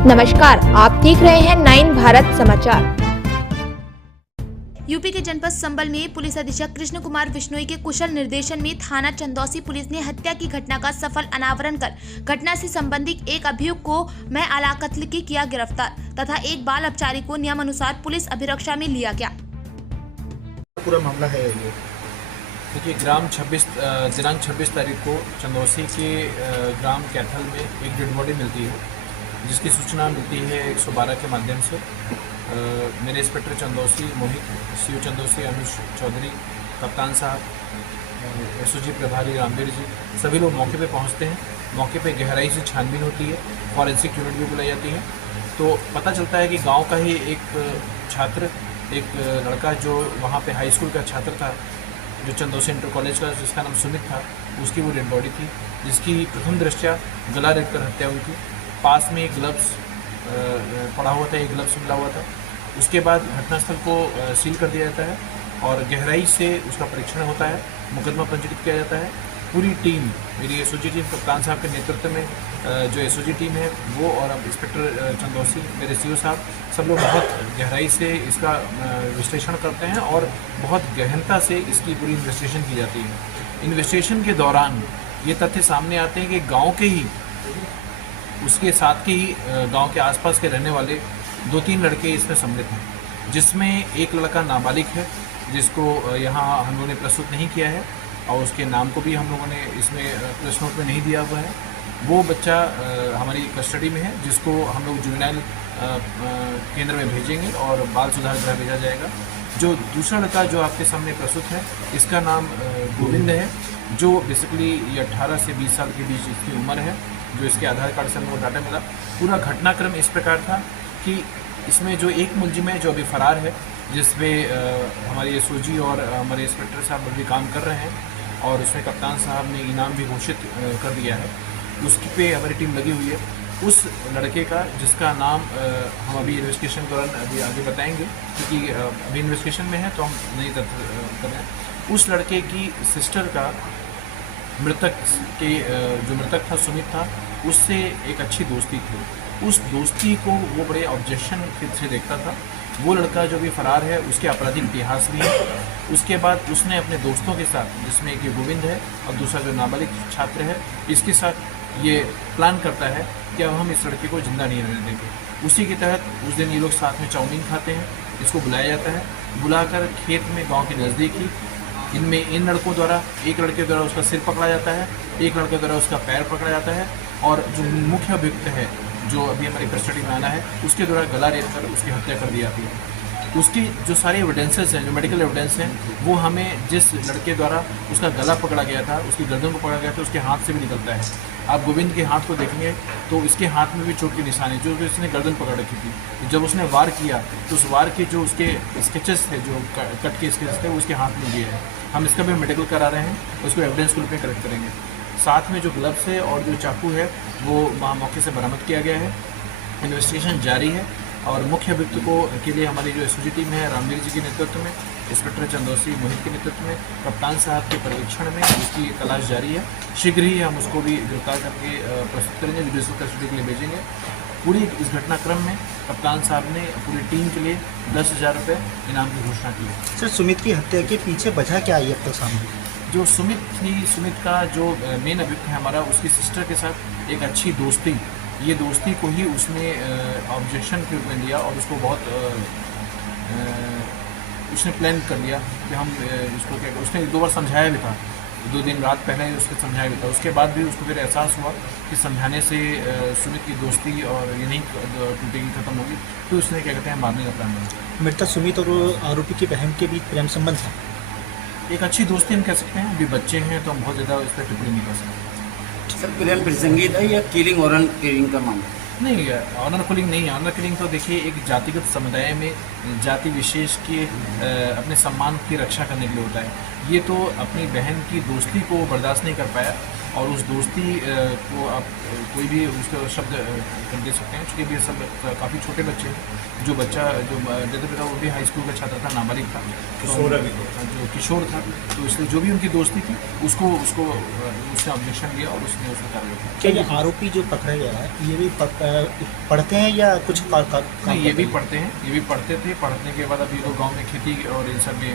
नमस्कार, आप देख रहे हैं 9 भारत समाचार। यूपी के जनपद संबल में पुलिस अधीक्षक कृष्ण कुमार बिश्नोई के कुशल निर्देशन में थाना चंदौसी पुलिस ने हत्या की घटना का सफल अनावरण कर घटना से संबंधित एक अभियुक्त को मैं आला कत्ल की किया गिरफ्तार तथा एक बाल अपचारी को नियमानुसार पुलिस अभिरक्षा में लिया गया। पूरा मामला है ये देखिए, दिनांक 26 तारीख को चंदौसी के ग्राम कैथल में एक डेड बॉडी मिलती है, जिसकी सूचना मिलती है 112 के माध्यम से। मेरे इंस्पेक्टर चंदौसी मोहित, सीओ चंदौसी अनुज चौधरी, कप्तान साहब, एसओजी प्रभारी रामवीर जी, सभी लोग मौके पे पहुंचते हैं। मौके पे गहराई से छानबीन होती है, फॉरेंसिक यूनिट भी बुलाई जाती है। तो पता चलता है कि गांव का ही एक छात्र, एक लड़का जो वहाँ पे हाई स्कूल का छात्र था, जो चंदौसी इंटर कॉलेज का, जिसका नाम सुमित था, उसकी वो डेड बॉडी थी, जिसकी प्रथम दृष्टया गला रेत कर हत्या हुई थी। पास में एक ग्लव्स पड़ा हुआ था, एक ग्लव्स मिला हुआ था। उसके बाद घटनास्थल को सील कर दिया जाता है और गहराई से उसका परीक्षण होता है, मुकदमा पंजीकृत किया जाता है। पूरी टीम, मेरी एसओजी टीम कप्तान साहब के नेतृत्व में जो एसओजी टीम है वो, और अब इंस्पेक्टर चंदौसी, मेरे सीओ साहब, सब लोग बहुत गहराई से इसका विश्लेषण करते हैं और बहुत गहनता से इसकी पूरी इन्वेस्टिगेशन की जाती है। इन्वेस्टिगेशन के दौरान ये तथ्य सामने आते हैं कि गाँव के ही, उसके साथ के ही गांव के आसपास के रहने वाले 2-3 लड़के इसमें सम्मिलित हैं, जिसमें एक लड़का नाबालिग है, जिसको यहाँ हम लोगों ने प्रस्तुत नहीं किया है और उसके नाम को भी हम लोगों ने इसमें प्रेस नोट में नहीं दिया हुआ है। वो बच्चा हमारी कस्टडी में है, जिसको हम लोग जुवेनाइल केंद्र में भेजेंगे और बाल सुधार गृह भेजा जाएगा। जो दूसरा लड़का जो आपके सामने प्रस्तुत है, इसका नाम गोविंद है, जो बेसिकली ये 18 से 20 साल के बीच इसकी उम्र है, जो इसके आधार कार्ड से हमको डाटा मिला। पूरा घटनाक्रम इस प्रकार था कि इसमें जो एक मुलजिम है जो अभी फरार है, जिसमें हमारी एसओजी और हमारे इंस्पेक्टर साहब अभी काम कर रहे हैं और उसमें कप्तान साहब ने इनाम भी घोषित कर दिया है, उसकी पे हमारी टीम लगी हुई है। उस लड़के का, जिसका नाम हम अभी इन्वेस्टिगेशन के दौरान अभी आगे बताएंगे, क्योंकि अभी इन्वेस्टिगेशन में है तो हम नहीं कर रहे हैं। उस लड़के की सिस्टर का, मृतक के जो मृतक था सुमित था, उससे एक अच्छी दोस्ती थी। उस दोस्ती को वो बड़े ऑब्जेक्शन से देखता था। वो लड़का जो भी फरार है, उसके आपराधिक इतिहास भी है। उसके बाद उसने अपने दोस्तों के साथ, जिसमें एक ये गोविंद है और दूसरा जो नाबालिग छात्र है, इसके साथ ये प्लान करता है कि अब हम इस लड़के को जिंदा नहीं रहने देंगे। उसी के तहत उस दिन ये लोग साथ में चाउमीन खाते हैं। इसको बुलाया जाता है, बुलाकर खेत में गाँव के नज़दीक ही इन लड़कों द्वारा, एक लड़के द्वारा उसका सिर पकड़ा जाता है, एक लड़के द्वारा उसका पैर पकड़ा जाता है, और जो मुख्य अभियुक्त है, जो अभी हमारी कस्टडी में आना है, उसके द्वारा गला रेत कर उसकी हत्या कर दी जाती है। उसकी जो सारे एविडेंसेस हैं, जो मेडिकल एविडेंस हैं, वो हमें जिस लड़के द्वारा उसका गला पकड़ा गया था, उसकी गर्दन को पकड़ा गया था, उसके हाथ से भी निकलता है। आप गोविंद के हाथ को देखेंगे तो इसके हाथ में भी चोट के निशान है, जो इसने गर्दन पकड़ रखी थी। जब उसने वार किया तो उस वार के जो उसके स्केचेस थे, जो कट के स्केचेस थे, वो उसके हाथ में भी है। हम इसका भी मेडिकल करा रहे हैं, उसको एविडेंस के रूप में कलेक्ट करेंगे। साथ में जो ग्लव्स है और जो चाकू है, वो वहाँ मौके से बरामद किया गया है। इन्वेस्टिगेशन जारी है और मुख्य अभियुक्त को के लिए हमारी जो एसओजी टीम है, रामवीर जी के नेतृत्व में, इंस्पेक्टर चंदौसी मोहित के नेतृत्व में, कप्तान साहब के पर्यवेक्षण में उसकी तलाश जारी है। शीघ्र ही हम उसको भी गिरफ्तार करके प्रस्तुत करेंगे, जुडिशियल कस्टडी के लिए भेजेंगे। पूरी इस घटनाक्रम में कप्तान साहब ने पूरी टीम के लिए 10,000 रुपये इनाम की घोषणा की है। सर, सुमित की हत्या के पीछे वजह क्या आई अब तक सामने? जो सुमित थी, सुमित का जो मेन अभियुक्त है हमारा, उसकी सिस्टर के साथ एक अच्छी दोस्ती, ये दोस्ती को ही उसने ऑब्जेक्शन के रूप में लिया और उसको बहुत उसने प्लान कर लिया कि हम इसको क्या, उसने 2 बार समझाया भी था, 2 दिन रात पहले ही उसको समझाया भी था। उसके बाद भी उसको फिर एहसास हुआ कि समझाने से सुमित की दोस्ती और ये नहीं टूटेगी, खत्म होगी, तो उसने क्या कहते हैं मारने का प्लान बनाया। मृतक सुमित और आरोपी की बहन के बीच प्रेम संबंध था, एक अच्छी दोस्ती हम कह सकते हैं। अभी बच्चे हैं तो हम बहुत ज़्यादा इस पर टिप्पणी नहीं कर सकते। सर, प्रेम प्रसंगी था या किलिंग और किलिंग का मामला? नहीं, ऑनर किलिंग नहीं है। ऑनर किलिंग तो देखिए एक जातिगत समुदाय में जाति विशेष के अपने सम्मान की रक्षा करने के लिए होता है। ये तो अपनी बहन की दोस्ती को बर्दाश्त नहीं कर पाया और उस दोस्ती को आप कोई भी उसका शब्द दे सकते हैं, चूँकि ये सब काफ़ी छोटे बच्चे हैं। जो बच्चा जो देते पिता वो भी हाई स्कूल का छात्र था, नाबालिग था, जो किशोर था, तो इसलिए जो भी उनकी दोस्ती थी उसको उसने ऑब्जेक्शन दिया और उसने उसको कार्रवाई की। क्या ये आरोपी जो पकड़ा गया है ये भी पढ़ते हैं या कुछ नहीं, ये भी पढ़ते हैं, ये भी पढ़ते थे। पढ़ने के बाद अब ये लोग गाँव में खेती और इन सब में